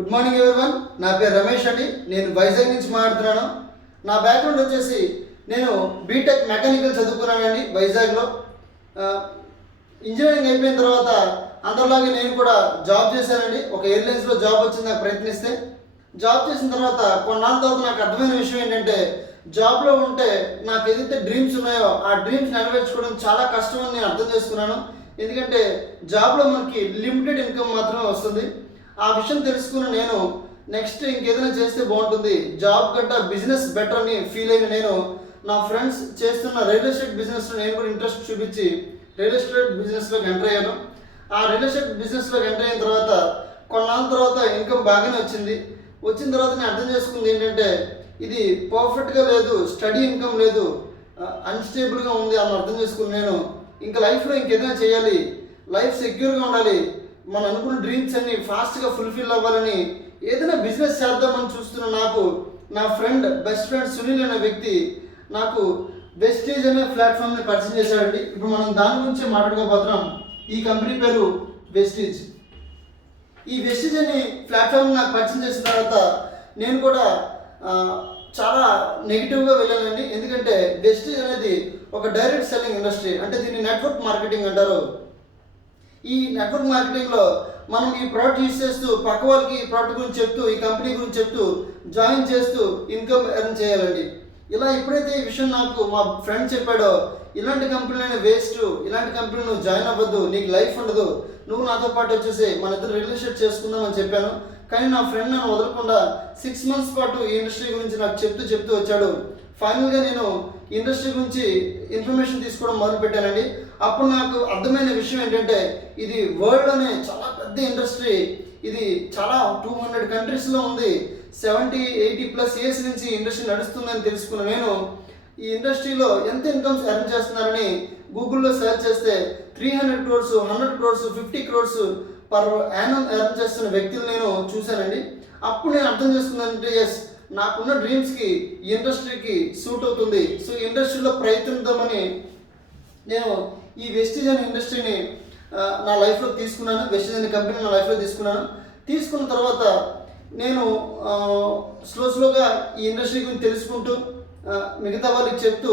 Good morning everyone. నా పేరు రమేష్ అండి. నేను వైజాగ్ నుంచి మాట్లాడుతున్నాను. నా బ్యాక్గ్రౌండ్ వచ్చేసి నేను బీటెక్ మెకానికల్ చదువుకున్నానండి వైజాగ్లో. ఇంజనీరింగ్ అయిపోయిన తర్వాత అందరిలాగే నేను కూడా జాబ్ చేశానండి. ఒక ఎయిర్లైన్స్లో జాబ్ వచ్చింది నాకు ప్రయత్నిస్తే. జాబ్ చేసిన తర్వాత కొన్నాళ్ళ తర్వాత నాకు అర్థమైన విషయం ఏంటంటే, జాబ్లో ఉంటే నాకు ఏదైతే డ్రీమ్స్ ఉన్నాయో ఆ డ్రీమ్స్ నెరవేర్చుకోవడం చాలా కష్టం అని నేను అర్థం చేసుకున్నాను. ఎందుకంటే జాబ్లో మనకి లిమిటెడ్ ఇన్కమ్ మాత్రమే వస్తుంది. ఆ విషయం తెలుసుకున్న నేను నెక్స్ట్ ఇంకేదైనా చేస్తే బాగుంటుంది, జాబ్ కంటే బిజినెస్ బెటర్ అని ఫీల్ అయిన నేను నా ఫ్రెండ్స్ చేస్తున్న రియల్ ఎస్టేట్ బిజినెస్లో నేను కూడా ఇంట్రెస్ట్ చూపించి రియల్ ఎస్టేట్ బిజినెస్లోకి ఎంటర్ అయ్యాను. ఆ రియల్ ఎస్టేట్ బిజినెస్లోకి ఎంటర్ అయిన తర్వాత కొన్నాళ్ళ తర్వాత ఇన్కమ్ బాగానే వచ్చింది. వచ్చిన తర్వాత నేను అర్థం చేసుకుంది ఏంటంటే, ఇది పర్ఫెక్ట్గా లేదు, స్టడీ ఇన్కమ్ లేదు, అన్స్టేబుల్గా ఉంది అని అర్థం చేసుకుని నేను ఇంకా లైఫ్లో ఇంకేదైనా చేయాలి, లైఫ్ సెక్యూర్గా ఉండాలి, మనం అనుకున్న డ్రీమ్స్ అన్ని ఫాస్ట్గా ఫుల్ఫిల్ అవ్వాలని ఏదైనా బిజినెస్ చేద్దామని చూస్తున్న నాకు నా బెస్ట్ ఫ్రెండ్ సునీల్ అనే వ్యక్తి నాకు వెస్టీజ్ అనే ప్లాట్ఫామ్ని పరిచయం చేశాడండి. ఇప్పుడు మనం దాని గురించి మాట్లాడుకోబోతున్నాం. ఈ కంపెనీ పేరు వెస్టీజ్. ఈ వెస్టీజ్ అనే ప్లాట్ఫామ్ నాకు పరిచయం చేసిన తర్వాత నేను కూడా చాలా నెగిటివ్గా వెళ్ళానండి. ఎందుకంటే వెస్టీజ్ అనేది ఒక డైరెక్ట్ సెల్లింగ్ ఇండస్ట్రీ, అంటే దీన్ని నెట్వర్క్ మార్కెటింగ్ అంటారు. ఈ నెట్వర్క్ మార్కెటింగ్లో మనం ఈ ప్రోడక్ట్ యూజ్ చేస్తూ పక్క వాళ్ళకి ఈ ప్రోడక్ట్ గురించి చెప్తూ, ఈ కంపెనీ గురించి చెప్తూ, జాయిన్ చేస్తూ ఇన్కమ్ ఎర్న్ చేయాలండి. ఇలా ఎప్పుడైతే ఈ విషయం నాకు మా ఫ్రెండ్ చెప్పాడో, ఇలాంటి కంపెనీలైనా వేస్ట్, ఇలాంటి కంపెనీ నువ్వు జాయిన్ అవ్వద్దు, నీకు లైఫ్ ఉండదు, నువ్వు నాతో పాటు వచ్చేసి మన ఇద్దరు రియల్ ఎస్టేట్ చేసుకుందాం అని చెప్పాను. కానీ నా ఫ్రెండ్ నన్ను వదలకుండా 6 months పాటు ఈ ఇండస్ట్రీ గురించి నాకు చెప్తూ వచ్చాడు. ఫైనల్గా నేను ఇండస్ట్రీ గురించి ఇన్ఫర్మేషన్ తీసుకోవడం మొదలుపెట్టానండి. అప్పుడు నాకు అర్థమైన విషయం ఏంటంటే, ఇది వరల్డ్లోనే చాలా పెద్ద ఇండస్ట్రీ, ఇది చాలా 200 కంట్రీస్లో ఉంది, 70-80+ years నుంచి ఇండస్ట్రీ నడుస్తుందని తెలుసుకున్న నేను ఈ ఇండస్ట్రీలో ఎంత ఇన్కమ్స్ ఎర్న్ చేస్తున్నారని గూగుల్లో సెర్చ్ చేస్తే 300 crores, 100 crores, 50 crores per annum earn చేస్తున్న వ్యక్తులు నేను చూశానండి. అప్పుడు నేను అర్థం చేసుకున్నానంటే, ఎస్, నాకున్న డ్రీమ్స్కి ఈ ఇండస్ట్రీకి సూట్ అవుతుంది, సో ఈ ఇండస్ట్రీలో ప్రయత్నిద్దామని నేను ఈ వెస్టీజ్ అనే ఇండస్ట్రీని నా లైఫ్లో తీసుకున్నాను. వెస్టీజ్ అనే కంపెనీ నా లైఫ్లో తీసుకున్న తర్వాత నేను స్లోగా ఈ ఇండస్ట్రీ గురించి తెలుసుకుంటూ మిగతా వాళ్ళకి చెప్తూ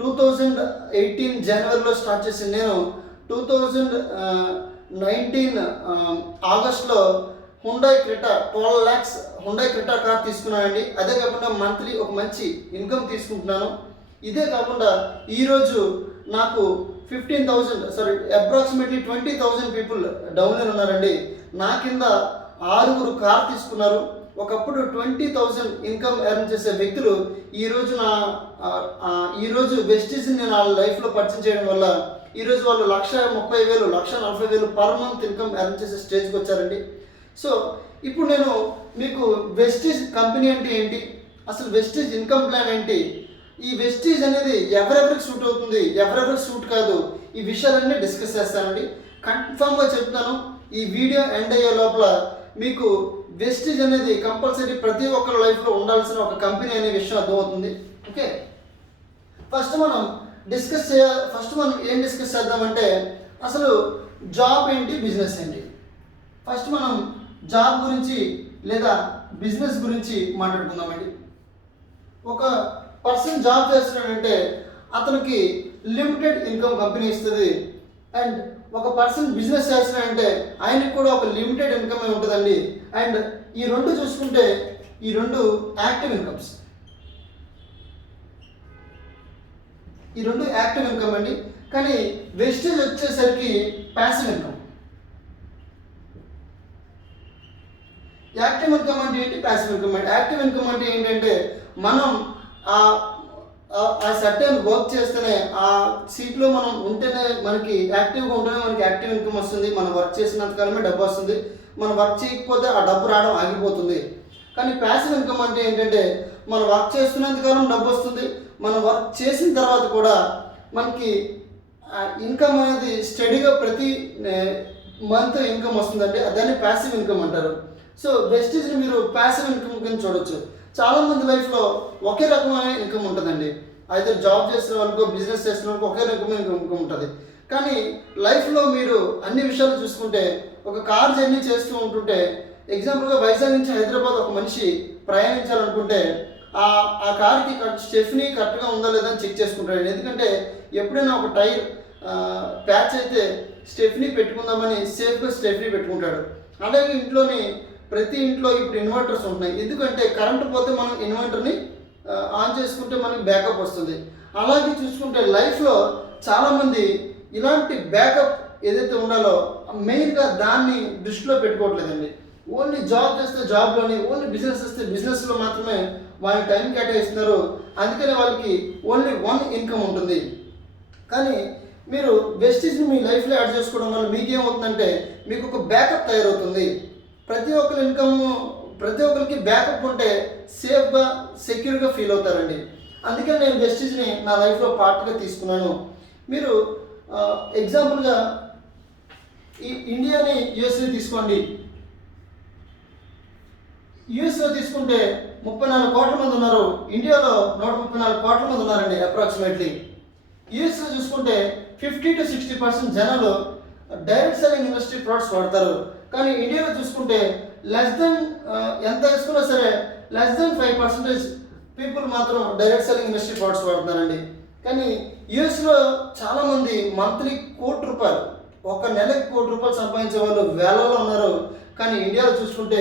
2018 జనవరిలో స్టార్ట్ చేసింది. నేను 2019 ఆగస్ట్లో Hyundai Creta 12 lakhs Hyundai Creta car తీసుకున్నానండి. అదే కాకుండా మంత్లీ ఒక మంచి ఇన్కమ్ తీసుకుంటున్నాను. ఇదే కాకుండా ఈరోజు నాకు అప్రాక్సిమేట్లీ 20,000 పీపుల్ డౌన్లైన్ ఉన్నారండి. నా కింద 6 కార్ తీసుకున్నారు. ఒకప్పుడు 20,000 ఇన్కమ్ ఎర్న్ చేసే వ్యక్తులు ఈరోజు వెస్టీజ్ని నేను వాళ్ళ లైఫ్లో పరిచయం చేయడం వల్ల ఈరోజు వాళ్ళు 1,30,000, 1,40,000 పర్ మంత్ ఇన్కమ్ ఎర్న్ చేసే స్టేజ్కి వచ్చారండి. సో ఇప్పుడు నేను మీకు వెస్టీజ్ కంపెనీ అంటే ఏంటి, అసలు వెస్టీజ్ ఇన్కమ్ ప్లాన్ ఏంటి, ఈ వెస్టీజ్ అనేది ఎవరెవరికి సూట్ అవుతుంది, ఎవరెవరికి సూట్ కాదు, ఈ విషయాలన్నీ డిస్కస్ చేస్తానండి. కన్ఫామ్గా చెప్తాను, ఈ వీడియో ఎండ్ అయ్యే లోపల మీకు వెస్టీజ్ అనేది కంపల్సరీ ప్రతి ఒక్కరి లైఫ్లో ఉండాల్సిన ఒక కంపెనీ అనే విషయం అర్థమవుతుంది. ఓకే, ఫస్ట్ మనం ఏం డిస్కస్ చేద్దామంటే, అసలు జాబ్ ఏంటి, బిజినెస్ ఏంటి. ఫస్ట్ మనం జాబ్ గురించి లేదా బిజినెస్ గురించి మాట్లాడుకుందామండి. ఒక పర్సన్ జాబ్ చేస్తున్నాడంటే అతనికి లిమిటెడ్ ఇన్కమ్ కంపెనీ ఇస్తుంది. అండ్ ఒక పర్సన్ బిజినెస్ చేస్తున్నాడంటే ఆయనకు కూడా ఒక లిమిటెడ్ ఇన్కమ్ ఉంటుందండి. అండ్ ఈ రెండు చూసుకుంటే ఈ రెండు యాక్టివ్ ఇన్కమ్స్, ఈ రెండు యాక్టివ్ ఇన్కమ్ అండి. కానీ వెస్టేజ్ వచ్చేసరికి ప్యాసివ్ ఇన్కమ్. యాక్టివ్ ఇన్కమ్ అంటే ఏంటి, ప్యాసివ్ ఇన్కమ్ అంటే, యాక్టివ్ ఇన్కమ్ అంటే ఏంటంటే మనం ఆ సర్టెన్ వర్క్ చేస్తేనే, ఆ సీట్లో మనం ఉంటేనే, మనకి యాక్టివ్గా ఉంటేనే మనకి యాక్టివ్ ఇన్కమ్ వస్తుంది. మనం వర్క్ చేసినంత కాలమే డబ్బు వస్తుంది. మనం వర్క్ చేయకపోతే ఆ డబ్బు రావడం ఆగిపోతుంది. కానీ ప్యాసివ్ ఇన్కమ్ అంటే ఏంటంటే, మనం వర్క్ చేస్తున్నంత కాలం డబ్బు వస్తుంది, మనం వర్క్ చేసిన తర్వాత కూడా మనకి ఇన్కమ్ అనేది స్టడీగా ప్రతి మంత్ ఇన్కమ్ వస్తుందండి. దాన్ని ప్యాసివ్ ఇన్కమ్ అంటారు. సో వెస్టీజ్ని మీరు ప్యాసివ్ ఇన్కమ్ కింద చూడొచ్చు. చాలామంది లైఫ్లో ఒకే రకమైన ఇన్కమ్ ఉంటుందండి. అయితే జాబ్ చేసిన వాళ్ళకు, బిజినెస్ చేసిన వాళ్ళకు ఒకే రకమైన ఇన్కమ్ ఉంటుంది. కానీ లైఫ్లో మీరు అన్ని విషయాలు చూసుకుంటే, ఒక కార్ జర్నీ చేస్తూ ఉంటుంటే ఎగ్జాంపుల్గా వైజాగ్ నుంచి హైదరాబాద్ ఒక మనిషి ప్రయాణించాలనుకుంటే ఆ ఆ కార్కి స్టెఫ్నీ కరెక్ట్గా ఉందా లేదా అని చెక్ చేసుకుంటాడు. ఎందుకంటే ఎప్పుడైనా ఒక టైర్ ప్యాచ్ అయితే స్టెఫ్నీ పెట్టుకుందామని సేఫ్గా స్టెఫ్నీ పెట్టుకుంటాడు. అలాగే ప్రతి ఇంట్లో ఇప్పుడు ఇన్వర్టర్స్ ఉంటున్నాయి. ఎందుకంటే కరెంటు పోతే మనం ఇన్వర్టర్ని ఆన్ చేసుకుంటే మనకి బ్యాకప్ వస్తుంది. అలాగే చూసుకుంటే లైఫ్లో చాలామంది ఇలాంటి బ్యాకప్ ఏదైతే ఉండాలో మెయిన్గా దాన్ని దృష్టిలో పెట్టుకోవట్లేదండి. ఓన్లీ జాబ్ చేస్తే జాబ్లోని, ఓన్లీ బిజినెస్ చేస్తే బిజినెస్లో మాత్రమే వాళ్ళ టైం కేటాయిస్తున్నారు. అందుకనే వాళ్ళకి ఓన్లీ వన్ ఇన్కమ్ ఉంటుంది. కానీ మీరు వెస్టీజ్ని మీ లైఫ్లో యాడ్ చేసుకోవడం వల్ల మీకేమవుతుందంటే మీకు ఒక బ్యాకప్ తయారవుతుంది. ప్రతి ఒక్కరికి బ్యాకప్ ఉంటే సేఫ్గా సెక్యూర్గా ఫీల్ అవుతారండి. అందుకని నేను వెస్టీజ్ని నా లైఫ్లో పార్ట్గా తీసుకున్నాను. మీరు ఎగ్జాంపుల్గా ఈ ఇండియాని యుఎస్ని తీసుకోండి. యుఎస్లో తీసుకుంటే 34 కోట్ల మంది ఉన్నారు, ఇండియాలో 134 కోట్ల మంది ఉన్నారండి అప్రాక్సిమేట్లీ. యుఎస్లో చూసుకుంటే 50 to 60% జనాలు డైరెక్ట్ సెల్లింగ్ ఇండస్ట్రీ ప్రొడక్ట్స్ వాడతారు. కానీ ఇండియాలో చూసుకుంటే ఎంత వేసుకున్నా సరే less than 5% పీపుల్ మాత్రం డైరెక్ట్ సెల్లింగ్ ఇండస్ట్రీ ప్రొడక్ట్స్ వాడుతున్నారండి. కానీ యుఎస్లో చాలామంది మంత్లీ ₹1,00,00,000 ఒక నెలకి ₹1,00,00,000 సంపాదించే వాళ్ళు వేలలో ఉన్నారు. కానీ ఇండియాలో చూసుకుంటే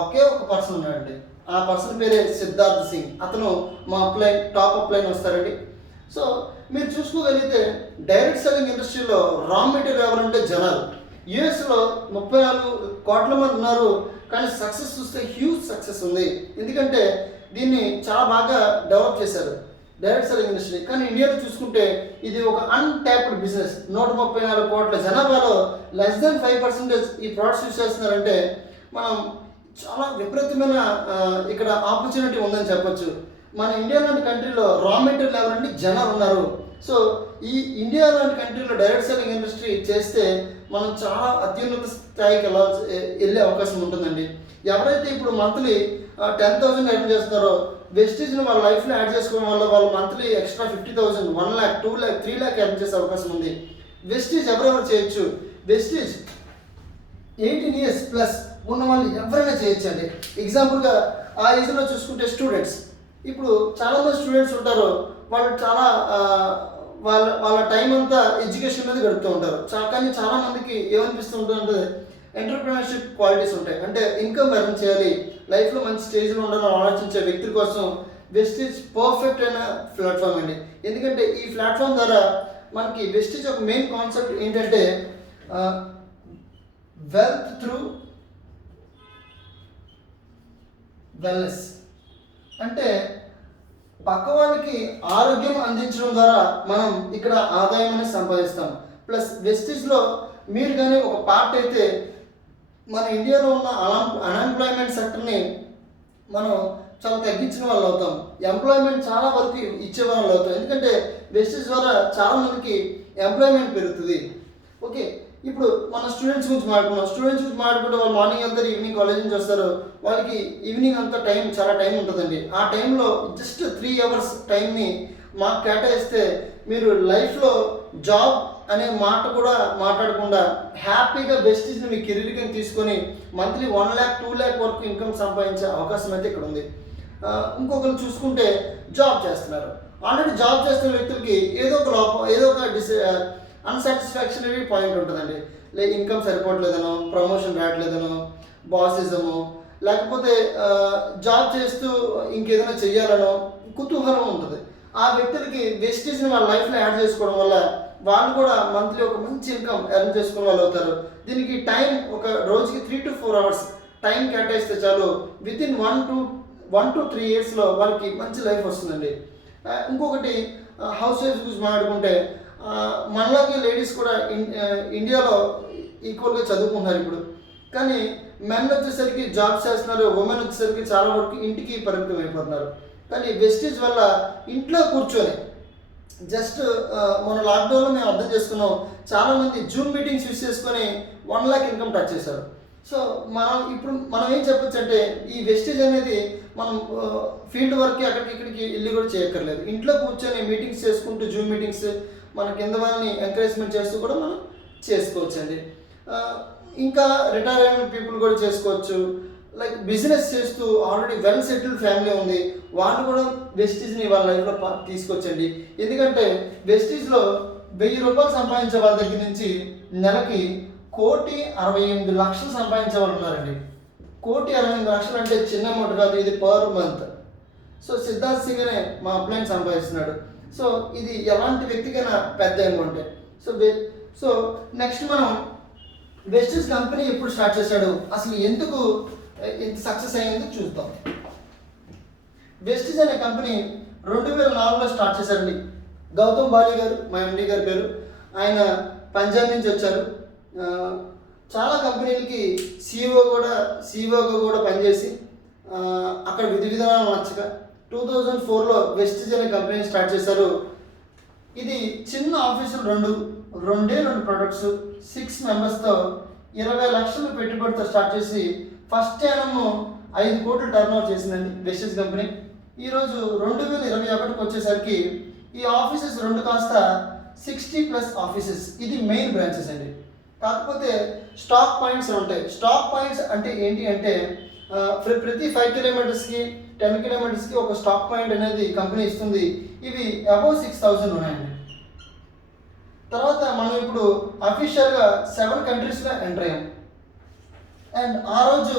ఒకే ఒక పర్సన్ ఉన్నాడండి. ఆ పర్సన్ పేరే సిద్ధార్థ్ సింగ్. అతను మా టాప్ అప్లైన్ వస్తారండి. సో మీరు చూసుకోగలిగితే డైరెక్ట్ సెల్లింగ్ ఇండస్ట్రీలో రా మెటీరియల్ ఎవరంటే జనాలు. యుఎస్లో 34 కోట్ల మంది ఉన్నారు. కానీ సక్సెస్ చూస్తే హ్యూజ్ సక్సెస్ ఉంది. ఎందుకంటే దీన్ని చాలా బాగా డెవలప్ చేశారు డైరెక్ట్ సెల్లింగ్ ఇండస్ట్రీ. కానీ ఇండియాలో చూసుకుంటే ఇది ఒక అన్ట్యాప్డ్ బిజినెస్. 134 కోట్ల జనాభాలో less than 5% ఈ ప్రోడక్ట్స్ యూజ్ చేస్తున్నారంటే మనం చాలా విపరీతమైన ఇక్కడ ఆపర్చునిటీ ఉందని చెప్పొచ్చు. మన ఇండియా లాంటి కంట్రీలో రా మెటీరియల్ ఎవరంటే జనాలు ఉన్నారు. సో ఈ ఇండియా లాంటి కంట్రీలో డైరెక్ట్ సెల్లింగ్ ఇండస్ట్రీ చేస్తే మనం చాలా అత్యున్నత స్థాయికి వెళ్ళే అవకాశం ఉంటుందండి. ఎవరైతే ఇప్పుడు మంత్లీ 10,000 ఎర్న్ చేస్తున్నారో వెస్టీజ్ని వాళ్ళ లైఫ్లో యాడ్ చేసుకోవడం వల్ల వాళ్ళు మంత్లీ ఎక్స్ట్రా 50,000, 1,00,000, 2,00,000, 3,00,000 ఎర్న్ చేసే అవకాశం ఉంది. వెస్టీజ్ ఎవరెవరు చేయొచ్చు? వెస్టీజ్ 18 years ప్లస్ ఉన్న వాళ్ళు ఎవరైనా చేయొచ్చు అండి. ఎగ్జాంపుల్గా ఆ ఏజ్లో చూసుకుంటే స్టూడెంట్స్, ఇప్పుడు చాలామంది స్టూడెంట్స్ ఉంటారు, వాళ్ళు చాలా వాళ్ళ టైం అంతా ఎడ్యుకేషన్ మీద గడుపుతూ ఉంటారు. కానీ చాలామందికి ఏమనిపిస్తూ ఉంటుందంటే ఎంటర్‌ప్రెన్యూర్‌షిప్ క్వాలిటీస్ ఉంటాయి. అంటే ఇన్కమ్ ఎర్న్ చేయాలి, లైఫ్లో మంచి స్టేజ్లో ఉండాలని ఆలోచించే వ్యక్తుల కోసం వెస్టీజ్ పర్ఫెక్ట్ అయిన ప్లాట్ఫామ్ అండి. ఎందుకంటే ఈ ప్లాట్ఫామ్ ద్వారా మనకి వెస్టీజ్ ఒక మెయిన్ కాన్సెప్ట్ ఏంటంటే వెల్త్ త్రూ వెల్నెస్. అంటే పక్క వాళ్ళకి ఆరోగ్యం అందించడం ద్వారా మనం ఇక్కడ ఆదాయం అనేది సంపాదిస్తాం. ప్లస్ వెస్టీజ్లో మీరు కానీ ఒక పార్ట్ అయితే మన ఇండియాలో ఉన్న అన్ఎంప్లాయ్మెంట్ సెక్టర్ని మనం చాలా తగ్గించిన వాళ్ళు అవుతాం. ఎంప్లాయ్మెంట్ చాలా వరకు ఇచ్చే వాళ్ళు అవుతాం. ఎందుకంటే వెస్టీజ్ ద్వారా చాలామందికి ఎంప్లాయ్మెంట్ పెరుగుతుంది. ఓకే, ఇప్పుడు మన స్టూడెంట్స్ గురించి మాట్లాడుకుంటే వాళ్ళు మార్నింగ్ వెళ్తారు, ఈవినింగ్ కాలేజ్ నుంచి వస్తారు. వాళ్ళకి ఈవినింగ్ అంతా చాలా టైం ఉంటుందండి. ఆ టైంలో జస్ట్ 3 hours టైంని మాకు కేటాయిస్తే మీరు లైఫ్లో జాబ్ అనే మాట కూడా మాట్లాడకుండా హ్యాపీగా వెస్టీజ్ని మీ కెరీర్గా తీసుకొని మంత్లీ 1,00,000, 2,00,000 వరకు ఇన్కమ్ సంపాదించే అవకాశం అయితే ఇక్కడ ఉంది. ఇంకొకరు చూసుకుంటే జాబ్ చేస్తున్నారు. ఆల్రెడీ జాబ్ చేస్తున్న వ్యక్తులకి ఏదో ఒక అన్సాటిస్ఫాక్షనరీ పాయింట్ ఉంటుందండి. ఇన్కమ్ సరిపోవట్లేదనో, ప్రమోషన్ రావట్లేదనో, బాసిజము, లేకపోతే జాబ్ చేస్తూ ఇంకేదైనా చెయ్యాలనో కుతూహలం ఉంటుంది. ఆ వ్యక్తులకి వెస్టీజ్ని వాళ్ళ లైఫ్లో యాడ్ చేసుకోవడం వల్ల వాళ్ళు కూడా మంత్లీ ఒక మంచి ఇన్కమ్ ఎర్న్ చేసుకునే వాళ్ళు అవుతారు. దీనికి టైం ఒక రోజుకి 3 to 4 hours టైం కేటాయిస్తే చాలు, వితిన్ 1 to 3 yearsలో వాళ్ళకి మంచి లైఫ్ వస్తుందండి. ఇంకొకటి హౌస్ వైఫ్ గురించి మాట్లాడుకుంటే మనలాగే లేడీస్ కూడా ఇండియాలో ఈక్వల్గా చదువుకుంటున్నారు ఇప్పుడు. కానీ మెన్ వచ్చేసరికి జాబ్స్ చేస్తున్నారు, ఉమెన్ వచ్చేసరికి చాలా వరకు ఇంటికి పరిమితం అయిపోతున్నారు. కానీ వెస్టీజ్ వల్ల ఇంట్లో కూర్చొని జస్ట్ మన లాక్డౌన్లో మేము అర్థం చేసుకున్నాం, చాలామంది జూమ్ మీటింగ్స్ యూస్ చేసుకొని 1,00,000 ఇన్కమ్ టచ్ చేశారు. సో మనం ఏం చెప్పొచ్చు అంటే ఈ వెస్టీజ్ అనేది మనం ఫీల్డ్ వర్క్కి అక్కడికి ఇక్కడికి వెళ్ళి కూడా చేయక్కర్లేదు. ఇంట్లో కూర్చొని మీటింగ్స్ చేసుకుంటూ జూమ్ మీటింగ్స్ మన కింద వాళ్ళని ఎంకరేజ్మెంట్ చేస్తూ కూడా మనం చేసుకోవచ్చు అండి. ఆ, ఇంకా రిటైర్ అయిన పీపుల్ కూడా చేసుకోవచ్చు. లైక్ బిజినెస్ చేస్తూ ఆల్రెడీ వెల్ సెటిల్డ్ ఫ్యామిలీ ఉంది, వాళ్ళు కూడా వెస్టీజ్ని వాళ్ళ లైఫ్లో తీసుకొచ్చండి. ఎందుకంటే వెస్టీజ్లో 1000 రూపాయలు సంపాదించే వాళ్ళ దగ్గర నుంచి నెలకి 1,68,00,000 సంపాదించే వాళ్ళు ఉన్నారండి. 1,68,00,000 అంటే చిన్న అమౌంట్ కాదు, ఇది per month. So Siddharth Singh అనే మా అప్లైన్ సంపాదిస్తున్నాడు. సో ఇది ఎలాంటి వ్యక్తికైనా పెద్ద అమౌంట్. సో సో నెక్స్ట్ మనం వెస్టీజ్ కంపెనీ ఎప్పుడు స్టార్ట్ చేశాడు, అసలు ఎందుకు ఇంత సక్సెస్ అయ్యేందుకు చూద్దాం. వెస్టీజ్ అనే కంపెనీ 2004లో స్టార్ట్ చేశారండి. గౌతమ్ బాలి గారు మా ఎండి గారి పేరు, ఆయన పంజాబ్ నుంచి వచ్చారు. చాలా కంపెనీలకి సీఈఓగా కూడా పనిచేసి అక్కడ విధి విధానాలు నచ్చక 2004లో వెస్టీజ్ అనే కంపెనీని స్టార్ట్ చేశారు. ఇది చిన్న ఆఫీసులు రెండే ప్రొడక్ట్స్ 6 మెంబర్స్తో 20 లక్షలు పెట్టుబడితో స్టార్ట్ చేసి ఫస్ట్ యానము 5 కోట్లు టర్న్ చేసిందండి వెస్టీజ్ కంపెనీ. ఈరోజు 2021కి వచ్చేసరికి ఈ ఆఫీసెస్ 2 కాస్త 60+ ఆఫీసెస్, ఇది మెయిన్ బ్రాంచెస్ అండి. కాకపోతే స్టాక్ పాయింట్స్ ఉంటాయి. స్టాక్ పాయింట్స్ అంటే ఏంటి అంటే ప్రతి 5 కిలోమీటర్స్కి 10 కిలోమీటర్స్కి ఒక స్టాక్ పాయింట్ అనేది కంపెనీ ఇస్తుంది. ఇవి అబౌవ్ 6,000 ఉన్నాయండి. తర్వాత మనం ఇప్పుడు అఫీషియల్గా 7 కంట్రీస్లో ఎంటర్ అయ్యాం. అండ్ ఆ రోజు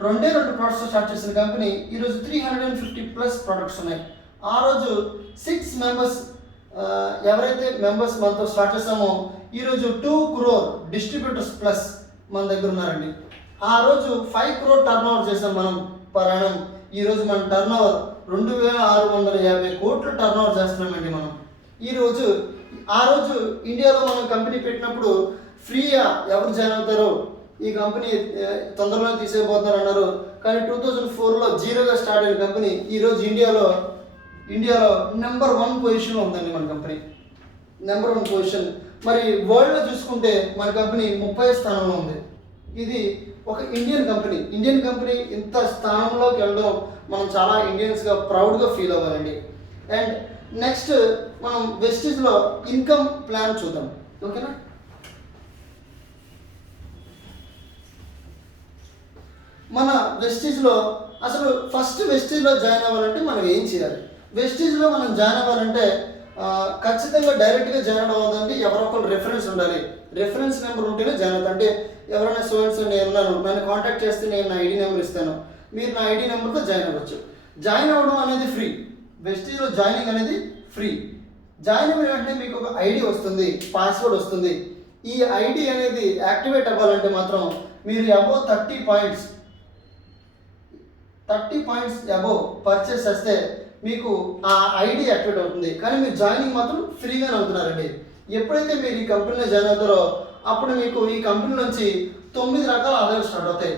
2 ప్రొడక్ట్స్ స్టార్ట్ చేసిన కంపెనీ ఈరోజు 350+ ప్రొడక్ట్స్ ఉన్నాయి. ఆ రోజు 6 మెంబర్స్ ఎవరైతే మెంబర్స్ మనతో స్టార్ట్ చేసామో ఈరోజు 2 crore డిస్ట్రిబ్యూటర్స్ ప్లస్ మన దగ్గర ఉన్నారండి. ఆ రోజు 5 crore టర్న్ ఓవర్ చేసాం మనం పరాణం. ఈరోజు మన టర్న్ ఓవర్ 2,650 కోట్లు టర్న్ ఓవర్ చేస్తున్నామండి మనం ఈరోజు. ఆ రోజు ఇండియాలో మనం కంపెనీ పెట్టినప్పుడు ఫ్రీగా ఎవరు జాయిన్ అవుతారో ఈ కంపెనీ తొందరలో తీసేయబోతున్నారు అన్నారు. కానీ 2004లో జీరోగా స్టార్ట్ అయిన కంపెనీ ఈరోజు ఇండియాలో నెంబర్ 1 పొజిషన్లో ఉందండి మన కంపెనీ, నెంబర్ 1 పొజిషన్. మరి వరల్డ్లో చూసుకుంటే మన కంపెనీ 30వ స్థానంలో ఉంది. ఇది ఒక ఇండియన్ కంపెనీ ఇంత స్థానంలోకి వెళ్ళడం మనం చాలా ఇండియన్స్గా ప్రౌడ్గా ఫీల్ అవ్వాలండి. అండ్ నెక్స్ట్ మనం వెస్టీజ్లో ఇన్కమ్ ప్లాన్ చూద్దాం, ఓకేనా. మన వెస్టీజ్లో అసలు ఫస్ట్ వెస్టీజ్లో జాయిన్ అవ్వాలంటే మనం ఏం చేయాలి? వెస్టీజ్లో మనం జాయిన్ అవ్వాలంటే ఖచ్చితంగా డైరెక్ట్గా జాయిన్ అవ్వదండి, ఎవరో ఒకరు రెఫరెన్స్ ఉండాలి. రెఫరెన్స్ నెంబర్ ఉంటేనే జాయిన్ అవుతాం. అంటే ఎవరైనా స్టూడెంట్స్ నన్ను కాంటాక్ట్ చేస్తే నేను నా ఐడి నెంబర్ ఇస్తాను, మీరు నా ఐడి నెంబర్తో జాయిన్ అవ్వచ్చు. జాయిన్ అవ్వడం అనేది ఫ్రీ, వెస్టీజ్లో జాయినింగ్ అనేది ఫ్రీ. జాయిన్ అయిన వెంటనే మీకు ఒక ఐడి వస్తుంది, పాస్వర్డ్ వస్తుంది. ఈ ఐడి అనేది యాక్టివేట్ అవ్వాలంటే మాత్రం మీరు అబోవ్ 30 పాయింట్స్ అబోవ్ పర్చేస్ చేస్తే మీకు ఆ ఐడి యాక్టివేట్ అవుతుంది. కానీ మీరు జాయినింగ్ మాత్రం ఫ్రీగానే అవుతున్నారండి. ఎప్పుడైతే మీరు ఈ కంపెనీలో జాయిన్ అవుతారో అప్పుడు మీకు ఈ కంపెనీ నుంచి 9 రకాల ఆదాయాలు స్టార్ట్ అవుతాయి.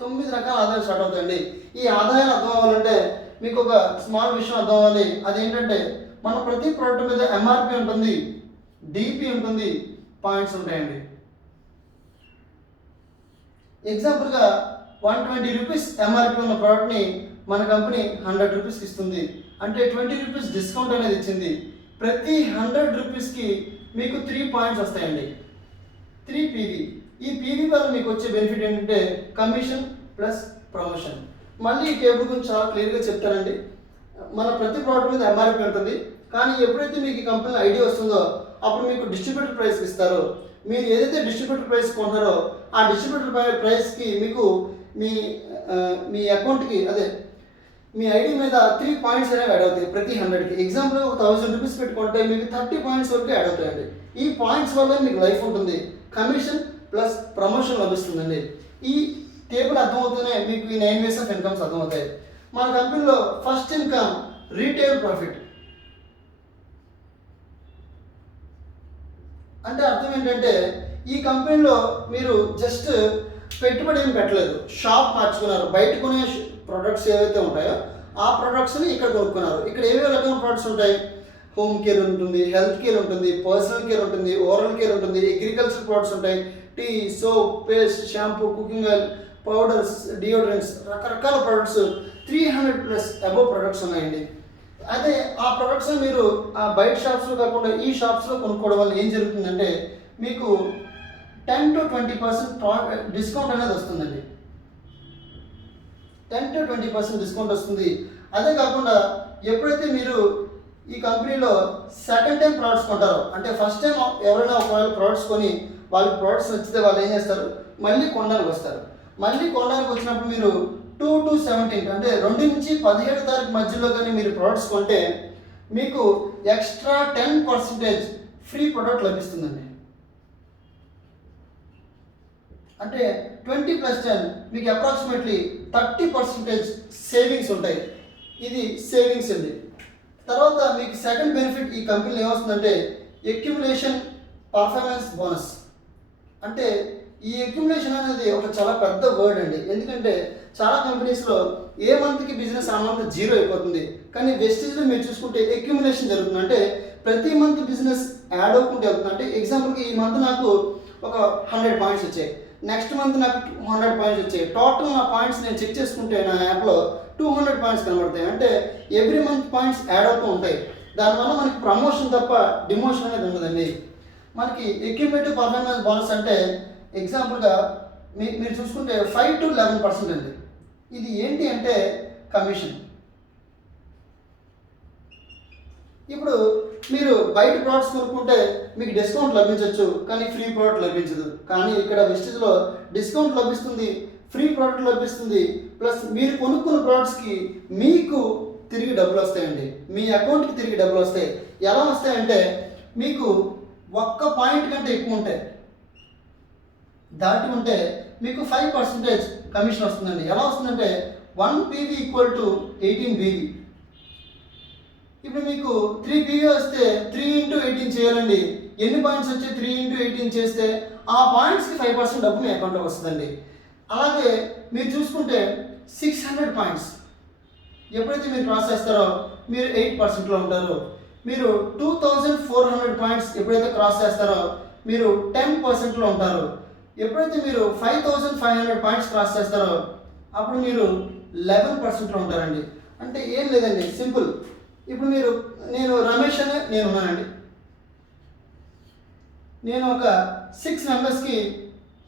9 రకాల ఆదాయాలు స్టార్ట్ అవుతాయండి. ఈ ఆదాయాలు అర్థం అవ్వాలంటే మీకు ఒక స్మాల్ విషయం అర్థం అవ్వాలి. అదేంటంటే మన ప్రతి ప్రోడక్ట్ మీద ఎంఆర్పి ఉంటుంది, డిపి ఉంటుంది, పాయింట్స్ ఉంటాయండి. ఎగ్జాంపుల్గా 120 రూపీస్ ఎంఆర్పి ఉన్న ప్రోడక్ట్ని మన కంపెనీ 100 రూపీస్కి ఇస్తుంది, అంటే 20 రూపీస్ డిస్కౌంట్ అనేది ఇచ్చింది. ప్రతి 100 రూపీస్కి మీకు 3 పాయింట్స్ వస్తాయండి, 3 పీవీ. ఈ పీవీ వల్ల మీకు వచ్చే బెనిఫిట్ ఏంటంటే కమిషన్ ప్లస్ ప్రమోషన్. మళ్ళీ ఈ టేబుల్ గురించి చాలా క్లియర్గా చెప్తానండి. మన ప్రతి ప్రోడక్ట్ మీద ఎంఆర్పి ఉంటుంది, కానీ ఎప్పుడైతే మీకు ఈ కంపెనీ ఐడియా వస్తుందో అప్పుడు మీకు డిస్ట్రిబ్యూటర్ ప్రైస్కి ఇస్తారు. మీరు ఏదైతే డిస్ట్రిబ్యూటర్ ప్రైస్ కొంటారో ఆ డిస్ట్రిబ్యూటర్ ప్రైస్కి మీకు మీ అకౌంట్కి మీ ఐడి మీద 3 పాయింట్స్ అనేవి యాడ్ అవుతాయి ప్రతి 100కి. ఎగ్జాంపుల్ 1000 రూపీస్ పెట్టుకుంటే మీకు 30 పాయింట్స్ వరకు యాడ్ అవుతాయండి. ఈ పాయింట్స్ వల్ల మీకు లైఫ్ ఉంటుంది, కమిషన్ ప్లస్ ప్రమోషన్ లభిస్తుందండి. ఈ టేబుల్ అర్థమవుతూనే మీకు ఈ 9 వేస్ ఆఫ్ ఇన్కమ్స్ అర్థమవుతాయి. మన కంపెనీలో ఫస్ట్ ఇన్కమ్ రీటైల్ ప్రాఫిట్. అంటే అర్థం ఏంటంటే ఈ కంపెనీలో మీరు జస్ట్ పెట్టుబడి ఏం పెట్టలేదు, షాప్ మార్చుకున్నారు. బయట కొనే ప్రొడక్ట్స్ ఏవైతే ఉంటాయో ఆ ప్రొడక్ట్స్ని ఇక్కడ కొనుక్కున్నారు. ఇక్కడ ఏవే రకమైన ప్రొడక్ట్స్ ఉంటాయి? హోమ్ కేర్ ఉంటుంది, హెల్త్ కేర్ ఉంటుంది, పర్సనల్ కేర్ ఉంటుంది, ఓరల్ కేర్ ఉంటుంది, అగ్రికల్చర్ ప్రొడక్ట్స్ ఉంటాయి, tea, soap, paste, shampoo, cooking oil, powders, deodorants, రకరకాల ప్రొడక్ట్స్ 300+ అబోవ్ ప్రొడక్ట్స్ ఉన్నాయండి. అదే ఆ ప్రొడక్ట్స్ మీరు ఆ బయట షాప్స్లో కాకుండా ఈ షాప్స్లో కొనుక్కోవడం వల్ల ఏం జరుగుతుందంటే మీకు 10-20% డిస్కౌంట్ అనేది వస్తుందండి. 10-20% డిస్కౌంట్ వస్తుంది. అదే కాకుండా ఎప్పుడైతే మీరు ఈ కంపెనీలో సెకండ్ టైం ప్రోడక్ట్స్ కొంటారో, అంటే ఫస్ట్ టైం ఎవరైనా ఒకవేళ ప్రోడక్ట్స్ కొని వాళ్ళకి ప్రోడక్ట్స్ నచ్చితే వాళ్ళు ఏం చేస్తారు, మళ్ళీ కొనడానికి వస్తారు. మళ్ళీ కొనడానికి వచ్చినప్పుడు మీరు 2 to 17 అంటే 2 నుంచి 17 తారీఖు మధ్యలో కానీ మీరు ప్రోడక్ట్స్ కొంటే మీకు ఎక్స్ట్రా 10% ఫ్రీ ప్రోడక్ట్ లభిస్తుందండి. అంటే 20+10 మీకు అప్రాక్సిమేట్లీ 30% సేవింగ్స్ ఉంటాయి. ఇది సేవింగ్స్ అండి. తర్వాత మీకు సెకండ్ బెనిఫిట్ ఈ కంపెనీలో ఏమొస్తుందంటే అక్యుములేషన్ పర్ఫార్మెన్స్ బోనస్. అంటే ఈ అక్యుములేషన్ అనేది ఒక చాలా పెద్ద వర్డ్ అండి. ఎందుకంటే చాలా కంపెనీస్లో ఏ మంత్కి బిజినెస్ ఆ మంత్ జీరో అయిపోతుంది. కానీ వెస్టీజ్లో మీరు చూసుకుంటే అక్యుములేషన్ జరుగుతుంది. అంటే ప్రతి మంత్ బిజినెస్ యాడ్ అవుకుంటూ వెళ్తుంది. అంటే ఎగ్జాంపుల్కి ఈ మంత్ నాకు ఒక 100 పాయింట్స్ వచ్చాయి, నెక్స్ట్ మంత్ నాకు 100 పాయింట్స్ వచ్చాయి. టోటల్ నా పాయింట్స్ నేను చెక్ చేసుకుంటే నా యాప్లో 200 పాయింట్స్ కనబడతాయి. అంటే ఎవ్రీ మంత్ పాయింట్స్ యాడ్ అవుతూ ఉంటాయి. దానివల్ల మనకి ప్రమోషన్ తప్ప డిమోషన్ అనేది ఉండదండి. మనకి అక్యుములేటివ్ పర్ఫార్మెన్స్ బోనస్ అంటే ఎగ్జాంపుల్గా మీరు చూసుకుంటే 5 to 11% అండి. ఇది ఏంటి అంటే కమిషన్. ఇప్పుడు మీరు బయట ప్రోడక్ట్స్ కొనుక్కుంటే మీకు డిస్కౌంట్ లభించవచ్చు, కానీ ఫ్రీ ప్రోడక్ట్ లభించదు. కానీ ఇక్కడ వెస్టీజ్లో డిస్కౌంట్ లభిస్తుంది, ఫ్రీ ప్రోడక్ట్ లభిస్తుంది, ప్లస్ మీరు కొనుక్కున్న ప్రోడక్ట్స్కి మీకు తిరిగి డబ్బులు వస్తాయండి. మీ అకౌంట్కి తిరిగి డబ్బులు వస్తాయి. ఎలా వస్తాయంటే మీకు 1 పాయింట్ కంటే ఎక్కువ ఉంటాయి, దాటి ఉంటే మీకు 5% కమిషన్ వస్తుందండి. ఎలా వస్తుందంటే 1 PV = 18 BV. ఇప్పుడు మీకు 3 PV వస్తే 3 × 18 చేయాలండి. ఎన్ని పాయింట్స్ వచ్చి 3 × 18 చేస్తే ఆ పాయింట్స్కి 5% డబ్బు మీ అకౌంట్లోకి వస్తుందండి. అలాగే మీరు చూసుకుంటే 600 పాయింట్స్ ఎప్పుడైతే మీరు క్రాస్ చేస్తారో మీరు 8%లో ఉంటారు. మీరు 2400 పాయింట్స్ ఎప్పుడైతే క్రాస్ చేస్తారో మీరు 10%లో ఉంటారు. ఎప్పుడైతే మీరు 5500 పాయింట్స్ క్రాస్ చేస్తారో అప్పుడు మీరు 11%లో ఉంటారండి. అంటే ఏం లేదండి, సింపుల్. ఇప్పుడు నేను రమేష్ అనే నేను ఉన్నానండి. నేను ఒక 6 మెంబర్స్కి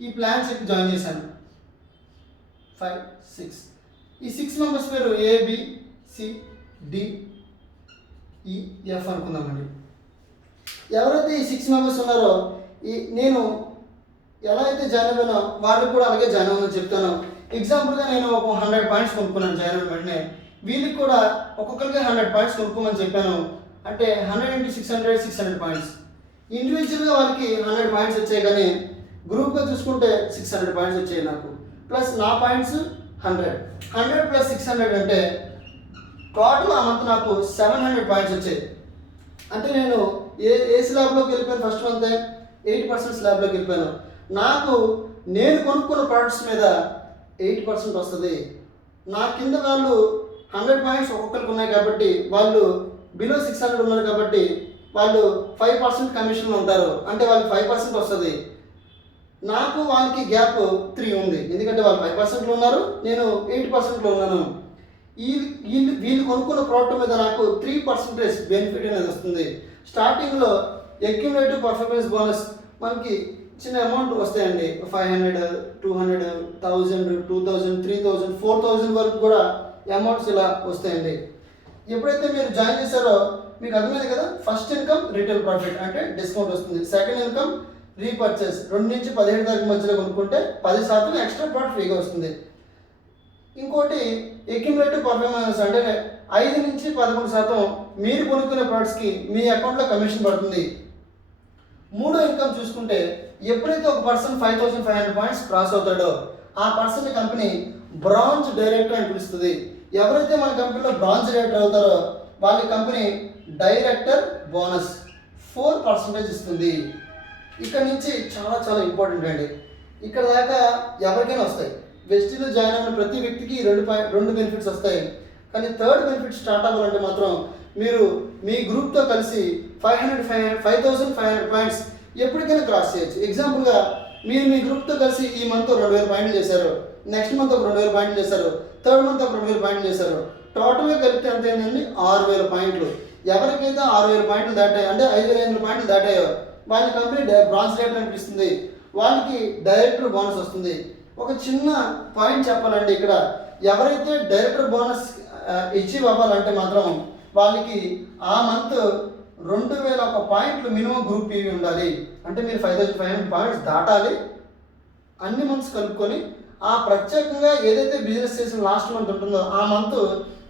ఈ ప్లాన్ చెప్పి జాయిన్ చేశాను. 5, 6 ఈ 6 మెంబర్స్ పేరు ABCDEF అనుకుందామండి. ఎవరైతే ఈ 6 మెంబర్స్ ఉన్నారో నేను ఎలా అయితే జాయిన్ అవ్వానో వాళ్ళకి కూడా అలాగే జాయిన్ అవ్వమని చెప్తాను. ఎగ్జాంపుల్గా నేను ఒక 100 పాయింట్స్ కొనుక్కున్నాను జాయిన్ అయిన వెంటనే. వీళ్ళకి కూడా ఒక్కొక్కరికి 100 పాయింట్స్ కొనుక్కోమని చెప్పాను. అంటే 100 × 600 పాయింట్స్. ఇండివిజువల్గా వాళ్ళకి 100 పాయింట్స్ వచ్చాయి, కానీ గ్రూప్గా చూసుకుంటే 600 పాయింట్స్ వచ్చాయి నాకు. ప్లస్ నా పాయింట్స్ 100 + 600 అంటే టోటల్ ఆ మంత్ నాకు 700 పాయింట్స్ వచ్చాయి. అంటే నేను ఏ స్లాబ్లోకి వెళ్ళిపోయాను, ఫస్ట్ మంత్ 8% స్లాబ్లోకి వెళ్ళిపోయాను. నాకు నేను కొనుక్కున్న ప్రోడక్ట్స్ మీద 8% వస్తుంది. నా కింద వాళ్ళు 100 పాయింట్స్ ఒక్కొక్కరికి ఉన్నాయి కాబట్టి వాళ్ళు బిలో 600 ఉన్నారు కాబట్టి వాళ్ళు 5% కమిషన్లో ఉంటారు. అంటే వాళ్ళకి 5% వస్తుంది. నాకు వాళ్ళకి గ్యాప్ 3 ఉంది, ఎందుకంటే వాళ్ళు 5%లో ఉన్నారు, నేను 8%లో ఉన్నాను. వీళ్ళు కొనుక్కున్న ప్రోడక్ట్ మీద నాకు 3% బెనిఫిట్ అనేది వస్తుంది. స్టార్టింగ్లో అక్యుములేటివ్ పర్ఫార్మెన్స్ బోనస్ మనకి చిన్న అమౌంట్ వస్తాయండి. 500, 200, 1000, 2000, 3000, 4000 వరకు కూడా అమౌంట్స్ ఇలా వస్తాయండి. ఎప్పుడైతే మీరు జాయిన్ చేశారో మీకు అర్థమైంది కదా. ఫస్ట్ ఇన్కమ్ రిటైల్ ప్రాఫిట్ అంటే డిస్కౌంట్ వస్తుంది. సెకండ్ ఇన్కమ్ రీపర్చేస్, 2 నుంచి 17 తారీఖు మధ్యలో కొనుక్కుంటే 10% ఎక్స్ట్రా ప్రోడక్ట్ ఫ్రీగా వస్తుంది. ఇంకోటి అక్యుములేటివ్ పర్ఫార్మెన్స్ అంటే 5 నుంచి 11% మీరు కొనుక్కునే ప్రోడక్ట్స్కి మీ అకౌంట్లో కమిషన్ పడుతుంది. మూడో ఇన్కమ్ చూసుకుంటే ఎప్పుడైతే ఒక పర్సన్ 5500 పాయింట్స్ క్రాస్ అవుతాడో ఆ పర్సన్ కంపెనీ బ్రాంచ్ డైరెక్టర్ అని పిలుస్తుంది. ఎవరైతే మన కంపెనీలో బ్రాంచ్ డైరెక్టర్ అవుతారో వాళ్ళ కంపెనీ డైరెక్టర్ బోనస్ 4% ఇస్తుంది. ఇక్కడ నుంచి చాలా చాలా ఇంపార్టెంట్ అండి. ఇక్కడ దాకా ఎవరికైనా వస్తాయి. వెస్టీలో జాయిన్ అయిన ప్రతి వ్యక్తికి 2 బెనిఫిట్స్ వస్తాయి. కానీ థర్డ్ బెనిఫిట్ స్టార్ట్ అవ్వాలంటే మాత్రం మీరు మీ గ్రూప్తో కలిసి 5500 పాయింట్స్ ఎప్పటికైనా క్రాస్ చేయొచ్చు. ఎగ్జాంపుల్గా మీరు మీ గ్రూప్తో కలిసి ఈ మంత్ 2000 పాయింట్లు చేశారు, నెక్స్ట్ మంత్ ఒక 2000 పాయింట్లు చేశారు, థర్డ్ మంత్ ఒక 2000 పాయింట్లు చేశారు, టోటల్గా కలిపితే ఎంత అయిందండి? 6,000 పాయింట్లు. ఎవరికైతే 6,000 పాయింట్లు దాటాయో, అంటే 5,500 పాయింట్లు దాటాయో వాళ్ళ కంపెనీ బ్రాంచ్ డైరెక్టర్ అనిపిస్తుంది, వాళ్ళకి డైరెక్టర్ బోనస్ వస్తుంది. ఒక చిన్న పాయింట్ చెప్పాలండి ఇక్కడ, ఎవరైతే డైరెక్టర్ బోనస్ అచీవ్ అవ్వాలంటే మాత్రం వాళ్ళకి ఆ మంత్ 2,001 పాయింట్లు మినిమం గ్రూప్ పీవీ ఉండాలి. అంటే మీరు 5,500 పాయింట్స్ దాటాలి అన్ని మంత్స్ కలుపుకొని. ఆ ప్రత్యేకంగా ఏదైతే బిజినెస్ చేసిన లాస్ట్ మంత్ ఉంటుందో ఆ మంత్